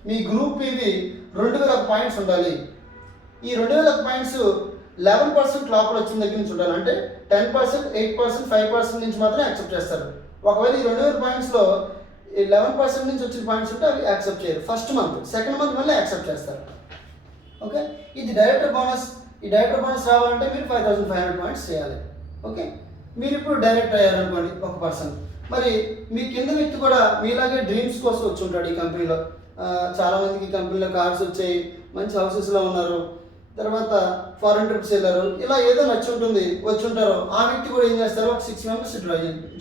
మీ గ్రూప్ పీవీ 2,001 పాయింట్స్ ఉండాలి. ఈ 2,001 పాయింట్స్ 11% లోపల వచ్చిన దగ్గర నుంచి ఉండాలి. అంటే 10%, 8%, 5% నుంచి మాత్రమే యాక్సెప్ట్ చేస్తారు. ఒకవేళ ఈ 2,000 పాయింట్స్లో 11% నుంచి వచ్చిన పాయింట్స్ ఉంటే అవి యాక్సెప్ట్ చేయరు ఫస్ట్ మంత్. సెకండ్ మంత్ మళ్ళీ యాక్సెప్ట్ చేస్తారు. ఓకే, ఇది డైరెక్టర్ బోనస్. ఈ డైరెక్టర్ బోనస్ రావాలంటే మీరు 5,500 పాయింట్స్ చేయాలి. ఓకే, మీరు ఇప్పుడు డైరెక్టర్ అయ్యారనుకోండి ఒక పర్సన్, మరి మీ కింద వ్యక్తి కూడా మీలాగే డ్రీమ్స్ కోసం వచ్చి ఉంటాడు ఈ కంపెనీలో. చాలామందికి కంపెనీలో కార్స్ వచ్చాయి, మంచి హౌసెస్లో ఉన్నారు, తర్వాత ఫారెన్ ట్రిప్స్ వెళ్ళారు, ఇలా ఏదో నచ్చి ఉంటుంది, వచ్చి ఉంటారు. ఆ వ్యక్తి కూడా ఏం చేస్తారు, ఒక 6 మెంబర్స్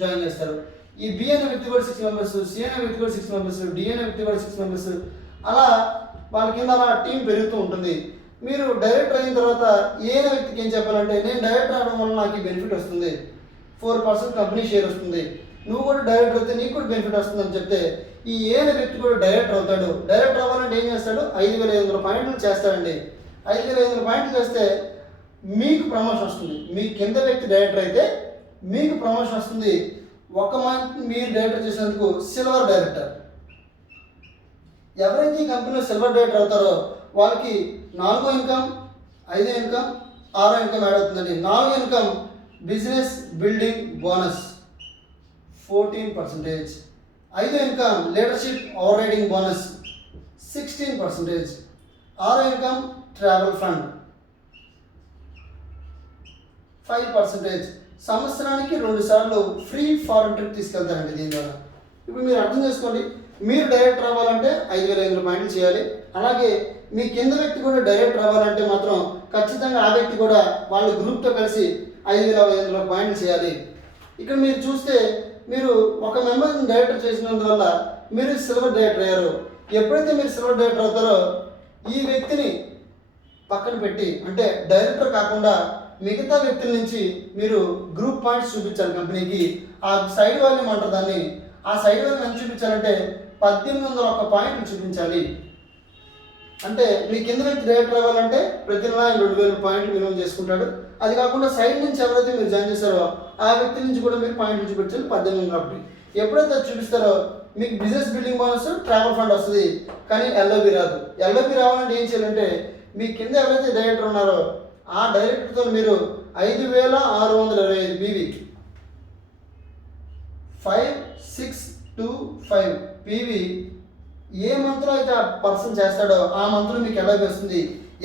జాయిన్ చేస్తారు. ఈ బి అనే వ్యక్తి కూడా 6 మెంబర్స్, సి అనే వ్యక్తి కూడా 6 మెంబర్స్, డి అనే వ్యక్తి కూడా 6 మెంబర్స్, అలా వాళ్ళ కింద అలా టీం పెరుగుతూ ఉంటుంది. మీరు డైరెక్టర్ అయిన తర్వాత ఏ అనే వ్యక్తికి ఏం చెప్పాలంటే, నేను డైరెక్టర్ అవడం వల్ల నాకు ఈ బెనిఫిట్ వస్తుంది, 4% కంపెనీ షేర్ వస్తుంది, నువ్వు కూడా డైరెక్టర్ అయితే నీకు కూడా బెనిఫిట్ వస్తుంది అని చెప్తే ఈ ఏ అనే వ్యక్తి కూడా డైరెక్టర్ అవుతాడు. డైరెక్టర్ అవ్వాలంటే ఏం చేస్తాడు, 5,500 పాయింట్లు చేస్తాడండి. 5,500 పాయింట్లు చేస్తే మీకు ప్రమోషన్ వస్తుంది. మీ కింద వ్యక్తి డైరెక్టర్ అయితే మీకు ప్రమోషన్ వస్తుంది. ఒక మంత్ మీరు డైరెక్టర్ చేసినందుకు సిల్వర్ డైరెక్టర్. ఎవరైతే ఈ కంపెనీలో సిల్వర్ డైరెక్టర్ అవుతారో వాళ్ళకి 4వ ఇన్కమ్, 5వ ఇన్కమ్, 6వ ఇన్కమ్ యాడ్ అవుతుందండి. 4వ ఇన్కమ్ బిజినెస్ బిల్డింగ్ బోనస్ 14%. 5వ income leadership over riding bonus 16%. 6వ ఇన్కమ్ ట్రావెల్ ఫండ్ 5%. సంవత్సరానికి 2 సార్లు ఫ్రీ ఫారెన్ ట్రిప్ తీసుకెళ్తారండి దీని ద్వారా. ఇప్పుడు మీరు అర్థం చేసుకోండి, మీరు డైరెక్టర్ అవ్వాలంటే 5,500 పాయింట్లు చేయాలి. అలాగే మీ కింద వ్యక్తి కూడా డైరెక్టర్ అవ్వాలంటే మాత్రం ఖచ్చితంగా ఆ వ్యక్తి కూడా వాళ్ళ గ్రూప్తో కలిసి 5,500 పాయింట్లు చేయాలి. ఇక్కడ మీరు చూస్తే మీరు ఒక మెంబర్ని డైరెక్టర్ చేసినందువల్ల మీరు సిల్వర్ డైరెక్టర్ అయ్యారు. ఎప్పుడైతే మీరు సిల్వర్ డైరెక్టర్ అవుతారో ఈ వ్యక్తిని పక్కన పెట్టి, అంటే డైరెక్టర్ కాకుండా మిగతా వ్యక్తుల నుంచి మీరు గ్రూప్ పాయింట్స్ చూపించాలి కంపెనీకి. ఆ సైడ్ వాల్యూమ్ అంటారు దాన్ని. ఆ సైడ్ వాల్యూమ్ ఎంత చూపించాలంటే 1,801 పాయింట్లు చూపించాలి. అంటే మీ కింద వ్యక్తి డైరెక్టర్ అవ్వాలంటే ప్రతి నెల 2,000 పాయింట్లు మినిమం చేసుకుంటాడు. అది కాకుండా సైడ్ నుంచి ఎవరైతే మీరు జాయిన్ చేస్తారో ఆ వ్యక్తి నుంచి కూడా మీరు పాయింట్లు చూపించాలి 1,801. ఎప్పుడైతే అది చూపిస్తారో మీకు business building bonus, travel fund వస్తుంది, కానీ ఎల్ఓబి రాదు. ఎల్ఓబి రావాలంటే ఏం చేయాలంటే మీ కింద ఎవరైతే డైరెక్టర్ ఉన్నారో ఆ డైరెక్టర్తో మీరు 5,625 పీవీ 5625 పీవీ ఏ మంత్లో అయితే ఆ పర్సన్ చేస్తాడో ఆ మంత్లో మీకు ఎల్ఓబి వస్తుంది.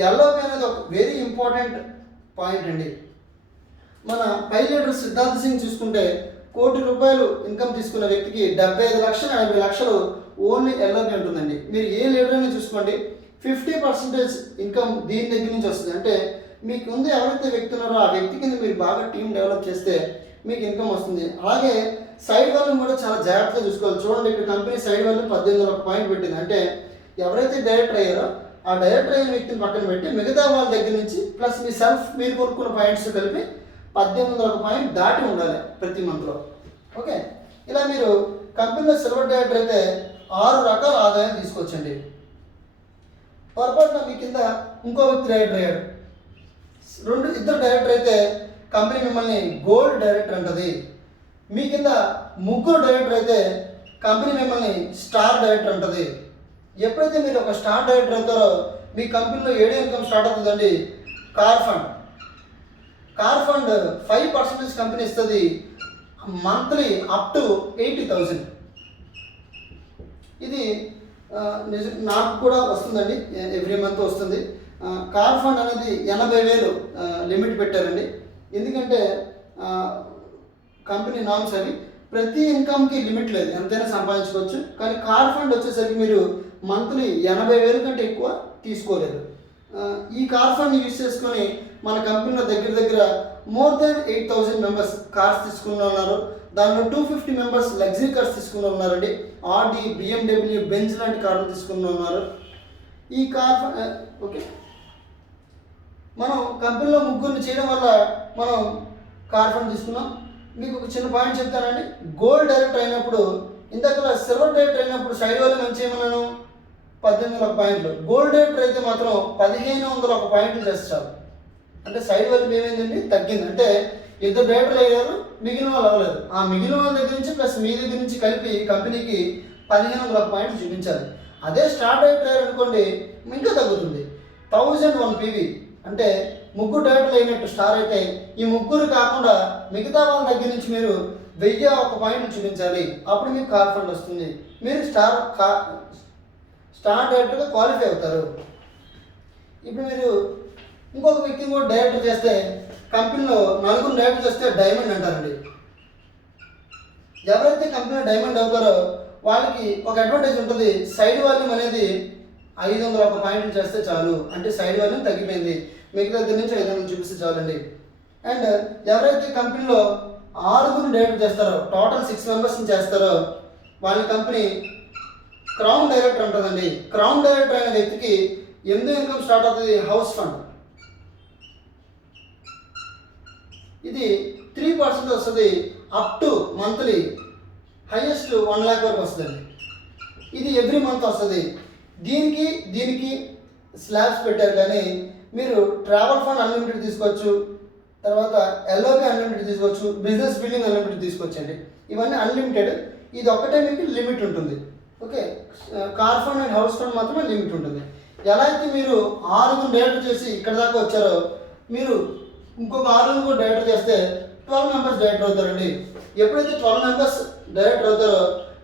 ఎల్ఓబి అనేది ఒక వెరీ ఇంపార్టెంట్ పాయింట్ అండి. మన పై లీడర్ సిద్ధార్థ్ సింగ్ చూసుకుంటే ₹1,00,00,000 ఇన్కమ్ తీసుకున్న వ్యక్తికి 75 లక్షలు 80 లక్షలు ఓన్లీ ఎల్ఓబి ఉంటుందండి. మీరు ఏ లీడర్ అని చూసుకోండి, 50% ఇన్కమ్ దీని దగ్గర నుంచి వస్తుంది. అంటే మీకు ముందు ఎవరైతే వ్యక్తి ఉన్నారో ఆ వ్యక్తి కింద మీరు బాగా టీం డెవలప్ చేస్తే మీకు ఇన్కమ్ వస్తుంది. అలాగే సైడ్ వాల్యూమ్ కూడా చాలా జాగ్రత్తగా చూసుకోవాలి. చూడండి, ఇక్కడ కంపెనీ సైడ్ వాల్యూమ్ 1,801 పాయింట్ పెట్టింది. అంటే ఎవరైతే డైరెక్టర్ అయ్యారో ఆ డైరెక్టర్ అయిన వ్యక్తిని పక్కన పెట్టి మిగతా వాళ్ళ దగ్గర నుంచి ప్లస్ మీ మీరు కొనుక్కున్న పాయింట్స్ కలిపి 1,801 పాయింట్ దాటి ఉండాలి ప్రతి మంత్లో. ఓకే, ఇలా మీరు కంపెనీలో సిల్వర్ డైరెక్టర్ అయితే 6 రకాల ఆదాయం తీసుకొచ్చండి. పొరపాటున మీ కింద ఇంకో వ్యక్తి డైరెక్టర్ అయ్యాడు, ఇద్దరు డైరెక్టర్ అయితే కంపెనీ మిమ్మల్ని గోల్డ్ డైరెక్టర్ అంటది. మీ కింద 3 డైరెక్టర్ అయితే కంపెనీ మిమ్మల్ని స్టార్ డైరెక్టర్ అంటది. ఎప్పుడైతే మీరు ఒక స్టార్ డైరెక్టర్ అవుతారో మీ కంపెనీలో 7 ఇన్కమ్ స్టార్ట్ అవుతుందండి. కార్ ఫండ్ 5% కంపెనీ ఇస్తుంది, మంత్లీ అప్ టు 80,000. ఇది నాకు కూడా వస్తుందండి, ఎవ్రీ మంత్ వస్తుంది. కార్ ఫండ్ అనేది 80,000 లిమిట్ పెట్టారండి. ఎందుకంటే కంపెనీ నామ్స్ అవి ప్రతి ఇన్కమ్కి లిమిట్ లేదు, ఎంతైనా సంపాదించుకోవచ్చు. కానీ కార్ ఫండ్ వచ్చేసరికి మీరు మంత్లీ 80,000 కంటే ఎక్కువ తీసుకోలేదు. ఈ కార్ ఫండ్ యూజ్ చేసుకొని మన కంపెనీలో దగ్గర దగ్గర మోర్ దెన్ 8,000 మెంబర్స్ కార్స్ తీసుకుని ఉన్నారు. దానిలో 250 మెంబర్స్ లగ్జరీ కార్స్ తీసుకుని ఉన్నారండి. ఆడి, బిఎండబ్ల్యూ, బెంజ్ లాంటి కార్లు తీసుకుని ఉన్నారు. ఈ కార్ ఓకే, మనం కంపెనీలో ముగ్గురిని చేయడం వల్ల మనం కార్ ఫండ్ తీసుకున్నాం. మీకు ఒక చిన్న పాయింట్ చెప్తానండి. గోల్డ్ డైరెక్టర్ అయినప్పుడు, ఇందాక సిల్వర్ డైరెక్టర్ అయినప్పుడు సైడ్ వాళ్ళు మంచి ఏమన్నాను 1800 పాయింట్లు, గోల్డ్ డైరెక్టర్ అయితే మాత్రం 1501 పాయింట్లు చేస్తారు. అంటే సైడ్ వాళ్ళు ఏమైందండి, తగ్గింది. అంటే ఇద్దరు డైరెక్టర్లు అయ్యారు, మిగిలిన వాళ్ళు అవ్వలేదు. ఆ మిగిలిన వాళ్ళ దగ్గర నుంచి ప్లస్ మీ దగ్గర నుంచి కలిపి కంపెనీకి 1500 పాయింట్లు చూపించాలి. అదే స్టార్ డైరెక్టర్ అయ్యారు అనుకోండి, ఇంకా తగ్గుతుంది. 1001 PV. అంటే ముగ్గురు డైరెక్టర్లు అయినట్టు స్టార్ అయితే ఈ ముగ్గురు కాకుండా మిగతా వాళ్ళ దగ్గర నుంచి మీరు 1001 పాయింట్లు చూపించాలి. అప్పుడు మీకు కార్ ఫండ్ వస్తుంది. మీరు స్టార్ డైరెక్టర్గా క్వాలిఫై అవుతారు. ఇప్పుడు మీరు ఇంకొక వ్యక్తిని కూడా డైరెక్టర్ చేస్తే, కంపెనీలో 4 డైరెక్టర్ చేస్తే డైమండ్ అంటారండి. ఎవరైతే కంపెనీలో డైమండ్ అవుతారో వాళ్ళకి ఒక అడ్వాంటేజ్ ఉంటుంది. సైడ్ వాల్యూమ్ అనేది 501 పాయింట్లు చేస్తే చాలు. అంటే సైడ్ వాల్యూమ్ తగ్గిపోయింది, మిగతా దగ్గర నుంచి 500 చూపిస్తే చాలండి. అండ్ ఎవరైతే కంపెనీలో 6 డైరెక్టర్ చేస్తారో, టోటల్ 6 మెంబర్స్ని చేస్తారో వాళ్ళ కంపెనీ క్రౌన్ డైరెక్టర్ ఉంటుందండి. క్రౌన్ డైరెక్టర్ అయిన వ్యక్తికి 8 ఇన్కమ్ స్టార్ట్ అవుతుంది. హౌస్ ఫండ్ ఇది 3% వస్తుంది. Up to monthly highest 1 lakh వరకు వస్తుందండి. ఇది ఎవ్రీ మంత్ వస్తుంది. దీనికి స్లాబ్స్ పెట్టారు. కానీ మీరు ట్రావెల్ ఫండ్ అన్లిమిటెడ్ తీసుకోవచ్చు, తర్వాత ఎల్ఓపి అన్లిమిటెడ్ తీసుకోవచ్చు, బిజినెస్ బిల్డింగ్ అన్లిమిటెడ్ తీసుకోవచ్చండి. ఇవన్నీ అన్లిమిటెడ్. ఇది ఒక్కటే మీకు లిమిట్ ఉంటుంది. Okay, car fund and house fund మాత్రమే లిమిట్ ఉంటుంది. ఎలా అయితే మీరు 6 డైరెక్టర్ చేసి ఇక్కడ దాకా వచ్చారో, మీరు ఇంకొక 6 కూడా డైరెక్టర్ చేస్తే 12 మెంబర్స్ డైరెక్టర్ అవుతారండి. ఎప్పుడైతే 12 మెంబర్స్ డైరెక్టర్ అవుతారో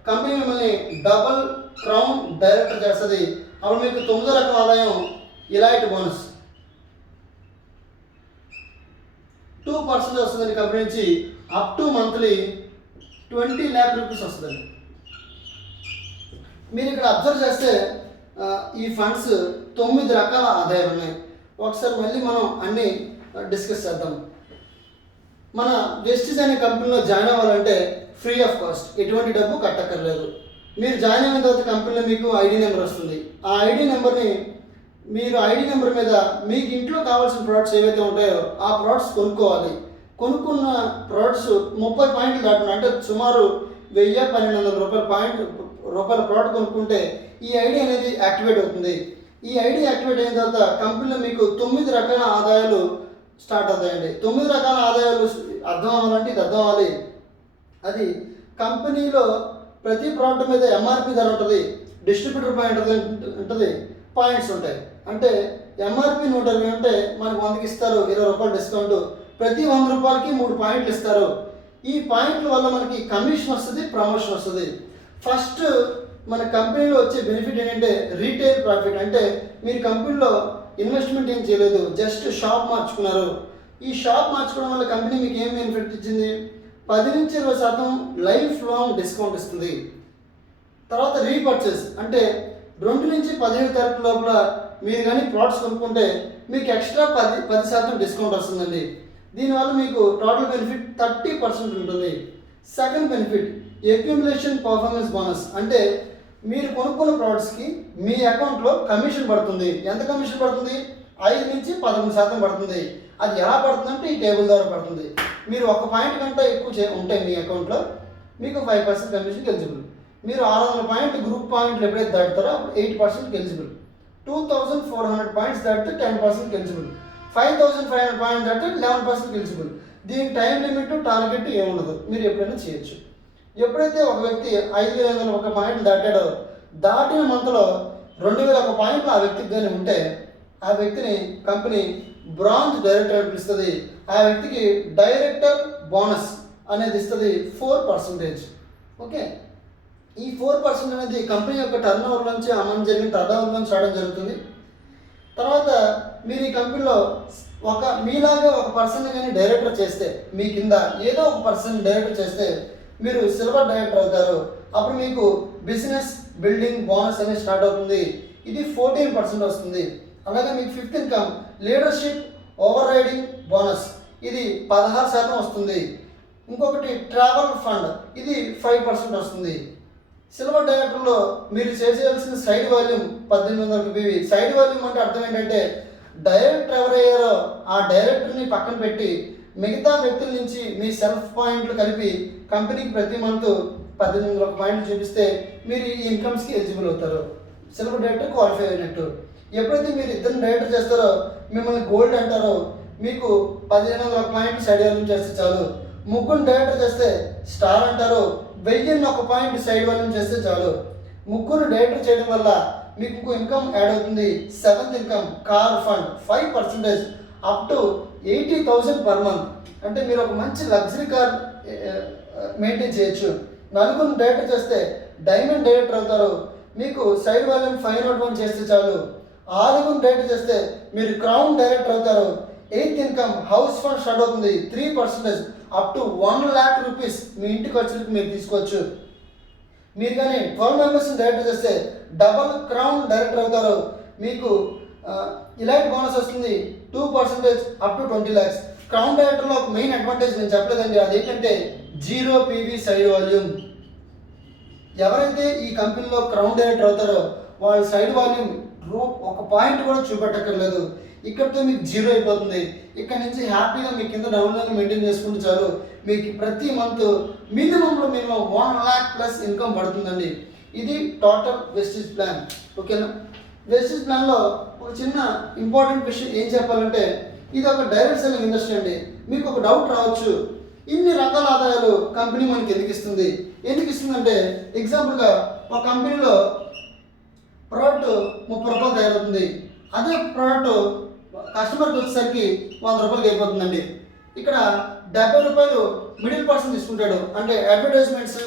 కంపెనీ మిమ్మల్ని డబుల్ క్రౌన్ డైరెక్టర్ చేస్తుంది. అప్పుడు మీకు 9వ రకం ఆదాయం ఇలాంటి బోనస్ 2% వస్తుందండి కంపెనీ నుంచి. Up to monthly 20 lakh rupees వస్తుందండి. మీరు ఇక్కడ అబ్జర్వ్ చేస్తే ఈ ఫండ్స్ 9 రకాల ఆదాయాలు ఉన్నాయి. ఒకసారి మళ్ళీ మనం అన్నీ డిస్కస్ చేద్దాం. మన వెస్టీజ్ అనే కంపెనీలో జాయిన్ అవ్వాలంటే ఫ్రీ ఆఫ్ కాస్ట్, ఎటువంటి డబ్బు కట్టక్కర్లేదు. మీరు జాయిన్ అయిన తర్వాత కంపెనీలో మీకు ఐడి నెంబర్ వస్తుంది. ఆ ఐడి నెంబర్ని మీరు ఐడి నెంబర్ మీద మీకు ఇంట్లో కావాల్సిన ప్రోడక్ట్స్ ఏవైతే ఉంటాయో ఆ ప్రోడక్ట్స్ కొనుక్కోవాలి. కొనుక్కున్న ప్రోడక్ట్స్ 30 పాయింట్లు దాటున్నాయి, అంటే సుమారు 1000-1200 రూపాయల ప్రోడక్ట్ కొనుక్కుంటే ఈ ఐడి అనేది యాక్టివేట్ అవుతుంది. ఈ ఐడి యాక్టివేట్ అయిన తర్వాత కంపెనీలో మీకు 9 రకాల ఆదాయాలు స్టార్ట్ అవుతాయండి. 9 రకాల ఆదాయాలు అర్థం అవ్వాలంటే ఇది అర్థం అవ్వాలి. అది కంపెనీలో ప్రతి ప్రోడక్ట్ మీద ఎంఆర్పి ధర ఉంటుంది, డిస్ట్రిబ్యూటర్ పాయింట్ ఉంటుంది, పాయింట్స్ ఉంటాయి. అంటే ఎంఆర్పి 120 ఉంటే మనకు 100కి ఇస్తారు, 20 రూపాయలు డిస్కౌంట్. ప్రతి 100 రూపాయలకి 3 పాయింట్లు ఇస్తారు. ఈ పాయింట్ల వల్ల మనకి కమిషన్ వస్తుంది, ప్రమోషన్ వస్తుంది. ఫస్ట్ మన కంపెనీలో వచ్చే బెనిఫిట్ ఏంటంటే రీటైల్ ప్రాఫిట్. అంటే మీరు కంపెనీలో ఇన్వెస్ట్మెంట్ ఏం చేయలేదు, జస్ట్ షాప్ మార్చుకున్నారు. ఈ షాప్ మార్చుకోవడం వల్ల కంపెనీ మీకు ఏం బెనిఫిట్ ఇచ్చింది, 10-20% లైఫ్ లాంగ్ డిస్కౌంట్ ఇస్తుంది. తర్వాత రీపర్చేస్ అంటే 2-17 తారీఖు లోపల మీరు కానీ ప్రోడక్ట్స్ కొనుక్కుంటే మీకు ఎక్స్ట్రా 10% డిస్కౌంట్ వస్తుందండి. దీనివల్ల మీకు టోటల్ బెనిఫిట్ 30% ఉంటుంది. Second benefit accumulation performance bonus. అంటే మీరు కొనుక్కున్న ప్రోడక్ట్స్కి మీ అకౌంట్లో కమిషన్ పడుతుంది. ఎంత కమిషన్ పడుతుంది, 5-11% పడుతుంది. అది ఎలా పడుతుందంటే ఈ టేబుల్ ద్వారా పడుతుంది. మీరు 1 పాయింట్ కంటే ఎక్కువ ఉంటాయి మీ అకౌంట్లో, మీకు 5% కమిషన్కి ఎలిజిబుల్. మీరు 600 పాయింట్ గ్రూప్ పాయింట్లు ఎప్పుడైతే దాటుతారో అప్పుడు 8% ఎలిజిబుల్. 2400 పాయింట్స్ దాటితే 10% ఎలిజిబుల్. 5500 పాయింట్స్ దాటితే 11% ఎలిజిబుల్. దీనికి టైం లిమిట్, టార్గెట్ ఏముండదు, మీరు ఎప్పుడైనా చేయొచ్చు. ఎప్పుడైతే ఒక వ్యక్తి 5501 పాయింట్లు దాటాడో, దాటిన మంత్లో 2001 పాయింట్లు ఆ వ్యక్తికి కానీ ఉంటే ఆ వ్యక్తిని కంపెనీ బ్రాంజ్ డైరెక్టర్ అని పిలుస్తుంది. ఆ వ్యక్తికి డైరెక్టర్ బోనస్ అనేది ఇస్తుంది 4%. ఓకే, ఈ 4% అనేది కంపెనీ యొక్క టర్న్ ఓవర్ నుంచి అమౌంట్ జరిగిన టర్న్ ఓవర్ నుంచి రావడం జరుగుతుంది. తర్వాత మీరు ఈ కంపెనీలో మీలాగే ఒక పర్సన్ కానీ డైరెక్టర్ చేస్తే, మీ కింద ఏదో ఒక పర్సన్ డైరెక్టర్ చేస్తే మీరు సిల్వర్ డైరెక్టర్ అవుతారు. అప్పుడు మీకు బిజినెస్ బిల్డింగ్ బోనస్ అనేది స్టార్ట్ అవుతుంది. ఇది 14% వస్తుంది. అలాగే మీకు fifth income leadership over riding bonus, ఇది 16% వస్తుంది. ఇంకొకటి ట్రావెల్ ఫండ్, ఇది 5% వస్తుంది. సిల్వర్ డైరెక్టర్లో మీరు చేసేయాల్సిన side volume 1800 PV. Side volume అంటే అర్థం ఏంటంటే డైరెక్టర్ ఎవరయ్యారో ఆ డైరెక్టర్ని పక్కన పెట్టి మిగతా వ్యక్తుల నుంచి మీ సెల్ఫ్ పాయింట్లు కలిపి కంపెనీకి ప్రతి మంత్ 1800 పాయింట్లు చూపిస్తే మీరు ఈ ఇన్కమ్స్కి ఎలిజిబుల్ అవుతారు. సిల్వర్ డైరెక్టర్ క్వాలిఫై అయినట్టు. ఎప్పుడైతే మీరు ఇద్దరు డైరెక్టర్ చేస్తారో మిమ్మల్ని గోల్డ్ అంటారో మీకు 1500 పాయింట్లు సైడ్ వాల్యూమ్ చేస్తే చాలు. ముగ్గురు డైరెక్టర్ చేస్తే స్టార్ అంటారు. 1001 పాయింట్ సైడ్ వాల్యూమ్ చేస్తే చాలు. ముగ్గురు డైరెక్టర్ చేయడం వల్ల మీకు ఇంకో ఇన్కమ్ యాడ్ అవుతుంది. Seventh income car fund 5% up to 80,000 per month. అంటే మీరు ఒక మంచి లగ్జరీ కార్ మెయింటైన్ చేయొచ్చు. నలుగురు డైరెక్టర్ చేస్తే డైమండ్ డైరెక్టర్ అవుతారు. మీకు సైడ్ వాల్యూమ్ 501 చేస్తే చాలు. ఆరుగురు డైరెక్టర్ చేస్తే మీరు క్రౌన్ డైరెక్టర్ అవుతారు. Eighth income house fund start అవుతుంది. 3% అప్ టు 1 lakh రూపీస్ మీ ఇంటి ఖర్చులకు మీరు తీసుకోవచ్చు. మీరు కానీ 12 మెంబర్స్ని డైరెక్టర్ చేస్తే డబల్ క్రౌన్ డైరెక్టర్ అవుతారు. మీకు ఇలైట్ బోనస్ వస్తుంది 2% అప్ టు 20 lakhs. క్రౌన్ డైరెక్టర్లో ఒక మెయిన్ అడ్వాంటేజ్ నేను చెప్పలేదండి, అదేంటంటే 0 PV సైడ్ వాల్యూమ్. ఎవరైతే ఈ కంపెనీలో క్రౌన్ డైరెక్టర్ అవుతారో వాళ్ళ సైడ్ వాల్యూమ్ ఒక పాయింట్ కూడా చూపెట్టక్కర్లేదు. ఇక్కడితో మీకు 0 అయిపోతుంది. ఇక్కడ నుంచి హ్యాపీగా మీ కింద డౌన్లైన్ మెయింటైన్ చేసుకుంటూ చాలు మీకు ప్రతి month minimum 1 lakh plus income పడుతుందండి. ఇది టోటల్ వెస్టీజ్ ప్లాన్. ఓకేనా? వెస్టీజ్ ప్లాన్లో ఒక చిన్న ఇంపార్టెంట్ విషయం ఏం చెప్పాలంటే ఇది ఒక డైరెక్ట్ సెల్లింగ్ ఇండస్ట్రీ అండి. మీకు ఒక డౌట్ రావచ్చు, ఇన్ని రకాల ఆదాయాలు కంపెనీ మనకి ఎందుకు ఇస్తుంది? అంటే ఎగ్జాంపుల్గా ఒక కంపెనీలో ప్రోడక్ట్ 30 రూపాయలు తయారవుతుంది. అదే ప్రోడక్ట్ కస్టమర్కి వచ్చేసరికి 100 రూపాయలకి అయిపోతుందండి. ఇక్కడ 70 రూపాయలు మిడిల్ పర్సన్ తీసుకుంటాడు. అంటే అడ్వర్టైజ్మెంట్స్,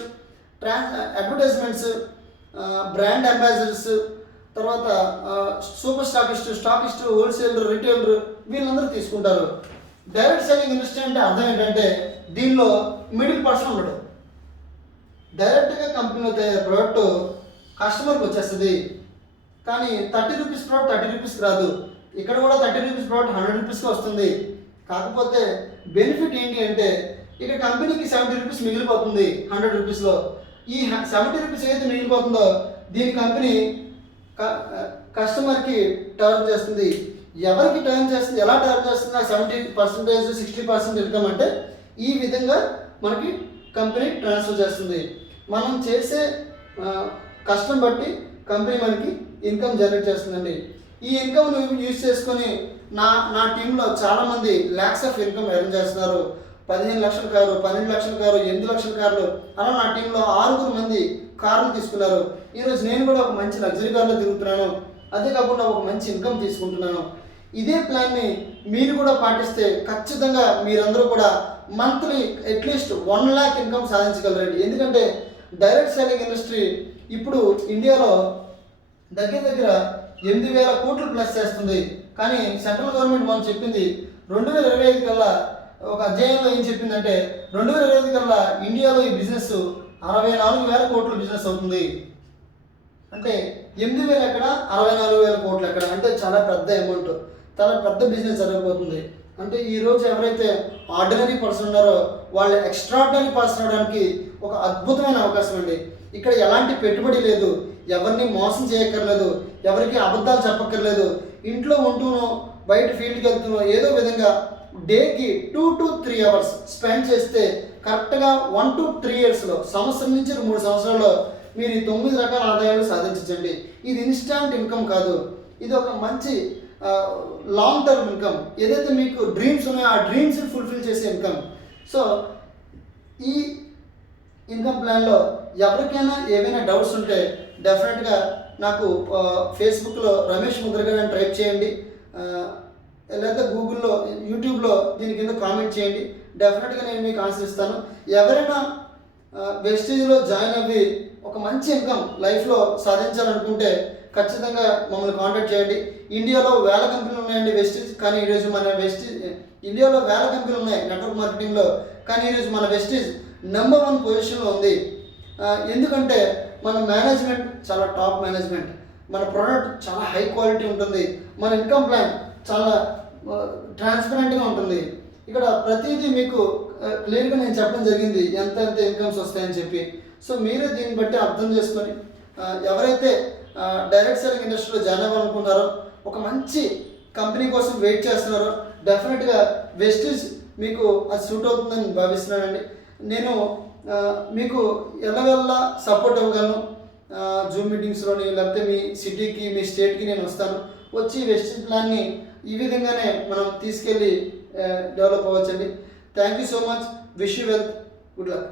బ్రాండ్ అంబాసిడర్స్, తర్వాత సూపర్ స్టాకిస్ట్, హోల్సేలర్, రిటైలర్ వీళ్ళందరూ తీసుకుంటారు. డైరెక్ట్ సెల్లింగ్ ఇండస్ట్రీ అంటే అర్థం ఏంటంటే దీనిలో మిడిల్ పర్సన్ ఉండడు. డైరెక్ట్గా కంపెనీలో తయారు ప్రోడక్ట్ కస్టమర్కి వచ్చేస్తుంది. కానీ 30 రూపీస్ ప్రోడక్ట్ 30 రూపీస్కి రాదు. ఇక్కడ కూడా 30 రూపీస్ ప్రోడక్ట్ 100 రూపీస్కి వస్తుంది. కాకపోతే బెనిఫిట్ ఏంటి అంటే ఇక్కడ కంపెనీకి 70 రూపీస్ మిగిలిపోతుంది 100 రూపీస్లో. ఈ 70 రూపీస్ ఏదైతే మిగిలిపోతుందో దీని కంపెనీ కస్టమర్కి టర్న్ చేస్తుంది. ఎవరికి టర్న్ చేస్తుంది, ఎలా టర్న్ చేస్తుంది? 70% 60% ఇన్కమ్ అంటే ఈ విధంగా మనకి కంపెనీ ట్రాన్స్ఫర్ చేస్తుంది. మనం చేసే కష్టం బట్టి కంపెనీ మనకి ఇన్కమ్ జనరేట్ చేస్తుందండి. ఈ ఇన్కమ్ను యూజ్ చేసుకొని నా టీంలో చాలామంది ల్యాక్స్ ఆఫ్ ఇన్కమ్ ఎర్న్ చేస్తున్నారు. 15 లక్షల కారు, 12 లక్షల కారు, 8 లక్షల కార్లు, అలా నా టీంలో 6 మంది కార్లు తీసుకున్నారు. ఈరోజు నేను కూడా ఒక మంచి లగ్జరీ కార్లో తిరుగుతున్నాను. అదే కాకుండా ఒక మంచి ఇన్కమ్ తీసుకుంటున్నాను. ఇదే ప్లాన్ని మీరు కూడా పాటిస్తే ఖచ్చితంగా మీరందరూ కూడా మంత్లీ అట్లీస్ట్ 1 lakh ఇన్కమ్ సాధించగలరండి. ఎందుకంటే డైరెక్ట్ సెల్లింగ్ ఇండస్ట్రీ ఇప్పుడు ఇండియాలో దగ్గర 8,000 కోట్లు ప్లస్ చేస్తుంది. కానీ సెంట్రల్ గవర్నమెంట్ మనం చెప్పింది 2025 కల్లా ఒక అధ్యాయంలో ఏం చెప్పిందంటే 2025 కల్లా ఇండియాలో ఈ బిజినెస్ 64,000 కోట్ల బిజినెస్ అవుతుంది. అంటే 8,000 ఎక్కడ, 64,000 కోట్లు ఎక్కడ, అంటే చాలా పెద్ద అమౌంట్, చాలా పెద్ద బిజినెస్ జరగబోతుంది. అంటే ఈరోజు ఎవరైతే ఆర్డినరీ పర్సన్ ఉన్నారో వాళ్ళు ఎక్స్ట్రాడినరీ పర్సన్ అవడానికి ఒక అద్భుతమైన అవకాశం అండి. ఇక్కడ ఎలాంటి పెట్టుబడి లేదు, ఎవరిని మోసం చేయక్కర్లేదు, ఎవరికి అబద్ధాలు చెప్పక్కర్లేదు. ఇంట్లో ఉంటూనో బయట ఫీల్డ్కి వెళ్తూనో ఏదో విధంగా డేకి 2 to 3 hours స్పెండ్ చేస్తే కరెక్ట్గా 1 to 3 yearsలో, సంవత్సరం నుంచి 3 సంవత్సరాల్లో మీరు ఈ 9 రకాల ఆదాయాలు సాధించండి. ఇది ఇన్స్టాంట్ ఇన్కమ్ కాదు, ఇది ఒక మంచి లాంగ్ టర్మ్ ఇన్కమ్. ఏదైతే మీకు డ్రీమ్స్ ఉన్నాయో ఆ డ్రీమ్స్ని ఫుల్ఫిల్ చేసే ఇన్కమ్. సో ఈ ఇన్కమ్ ప్లాన్లో ఎవరికైనా ఏవైనా డౌట్స్ ఉంటే డెఫినెట్గా నాకు ఫేస్బుక్లో రమేష్ ముద్రగడ్ అని టైప్ చేయండి, లేదా గూగుల్లో, యూట్యూబ్లో దీని కింద కామెంట్ చేయండి. డెఫినెట్గా నేను మీకు ఆన్సర్ ఇస్తాను. ఎవరైనా వెస్టీజ్లో జాయిన్ అవ్వి ఒక మంచి ఇన్కమ్ లైఫ్లో సాధించాలనుకుంటే ఖచ్చితంగా మమ్మల్ని కాంటాక్ట్ చేయండి. ఇండియాలో వేల కంపెనీలు ఉన్నాయండి వెస్టీజ్, కానీ ఈరోజు మన ఇండియాలో వేల కంపెనీలు ఉన్నాయి నెట్వర్క్ మార్కెటింగ్లో, కానీ ఈరోజు మన వెస్టీజ్ నెంబర్ 1 పొజిషన్లో ఉంది. ఎందుకంటే మన మేనేజ్మెంట్ చాలా టాప్ మేనేజ్మెంట్. మన ప్రోడక్ట్ చాలా హై క్వాలిటీ ఉంటుంది, మన ఇన్కమ్ ప్లాన్ చాలా ట్రాన్స్పరెంట్గా ఉంటుంది. ఇక్కడ ప్రతిదీ మీకు క్లియర్గా నేను చెప్పడం జరిగింది ఎంత ఎంత ఇన్కమ్స్ వస్తాయని చెప్పి. సో మీరే దీన్ని బట్టి అర్థం చేసుకొని ఎవరైతే డైరెక్ట్ సెల్లింగ్ ఇండస్ట్రీలో జాయిన్ అవ్వాలనుకుంటారో, ఒక మంచి కంపెనీ కోసం వెయిట్ చేస్తున్నారో, డెఫినెట్గా వెస్టీజ్ మీకు అది సూట్ అవుతుందని భావిస్తున్నానండి. నేను మీకు ఎల్లవెల్లా సపోర్ట్ ఇవ్వగలను. జూమ్ మీటింగ్స్లోని లేకపోతే మీ సిటీకి మీ స్టేట్కి నేను వస్తాను, వచ్చి వెస్టీజ్ ప్లాన్ని ఈ విధంగానే మనం తీసుకెళ్ళి డెవలప్ అవ్వచ్చండి. Thank you so much. Wish you wealth. Good luck.